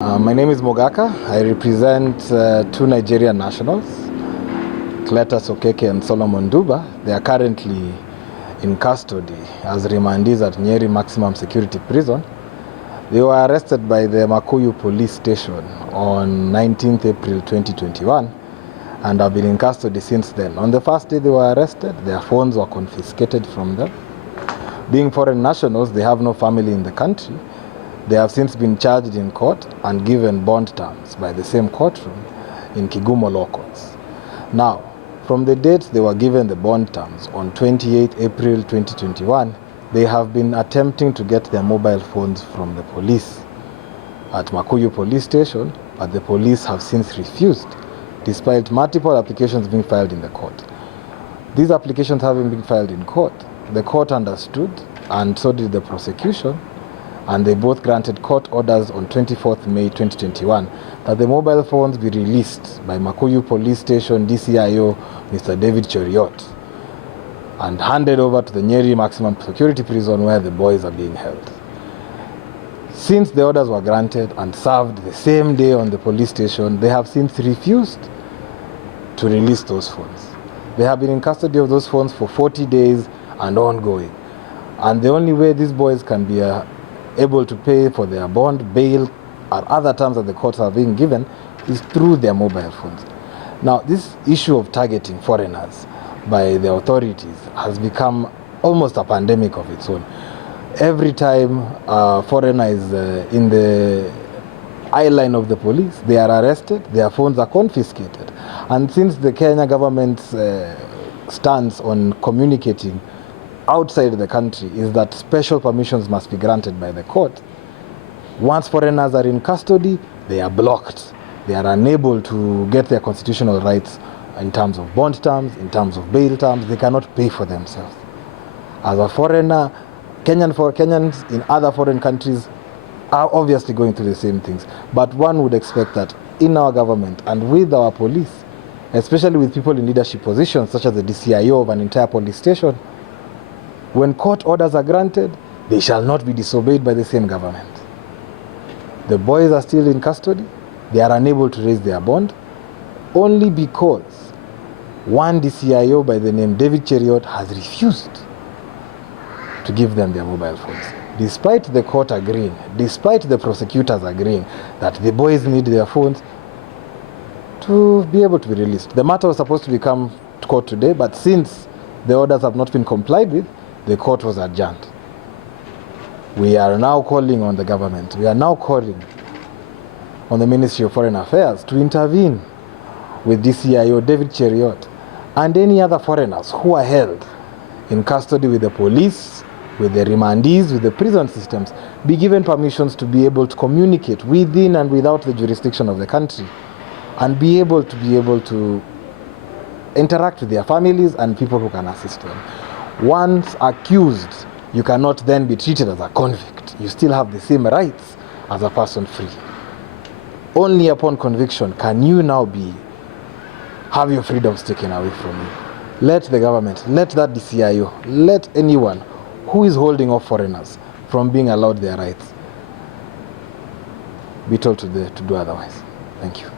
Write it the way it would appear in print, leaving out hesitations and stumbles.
My name is Mogaka. I represent two Nigerian nationals, Cletus Okeke and Solomon Duba. They are currently in custody as remandees at Nyeri Maximum Security Prison. They were arrested by the Makuyu police station on 19th April 2021 and have been in custody since then. On the first day they were arrested, their phones were confiscated from them. Being foreign nationals, they have no family in the country. They have since been charged in court and given bond terms by the same courtroom in Kigumo law courts. Now, from the date they were given the bond terms on 28 April 2021, they have been attempting to get their mobile phones from the police at Makuyu police station, but the police have since refused, despite multiple applications being filed in the court. These applications having been filed in court, the court understood, and so did the prosecution, and they both granted court orders on 24th May 2021 that the mobile phones be released by Makuyu Police Station Dcio Mr. David Cheriot and handed over to the Nyeri Maximum Security Prison where the boys are being held. Since the orders were granted and served the same day on the police station, they have since refused to release those phones. They have been in custody of those phones for 40 days and ongoing. And the only way these boys can be able to pay for their bond, bail, or other terms that the courts are being given is through their mobile phones. Now, this issue of targeting foreigners by the authorities has become almost a pandemic of its own. Every time a foreigner is in the eye line of the police, they are arrested, their phones are confiscated. And since the Kenya government's stance on communicating outside the country is that special permissions must be granted by the court, once foreigners are in custody, they are blocked. They are unable to get their constitutional rights in terms of bond terms, in terms of bail terms. They cannot pay for themselves. As a foreigner, Kenyans in other foreign countries are obviously going through the same things. But one would expect that in our government and with our police, especially with people in leadership positions such as the Dcio of an entire police station, when court orders are granted, they shall not be disobeyed by the same government. The boys are still in custody. They are unable to raise their bond only because one DCIO by the name David Cheriot has refused to give them their mobile phones. Despite the court agreeing, despite the prosecutors agreeing that the boys need their phones to be able to be released. The matter was supposed to come to court today, but since the orders have not been complied with, the court was adjourned. We are now calling on the government. We are now calling on the Ministry of Foreign Affairs to intervene with DCIO David Cheriot and any other foreigners who are held in custody with the police, with the remandees, with the prison systems, be given permissions to be able to communicate within and without the jurisdiction of the country and be able to interact with their families and people who can assist them. Once accused, you cannot then be treated as a convict. You still have the same rights as a person free. Only upon conviction can you now have your freedoms taken away from you. Let the government, let that DCIO, let anyone who is holding off foreigners from being allowed their rights be told to do otherwise. Thank you.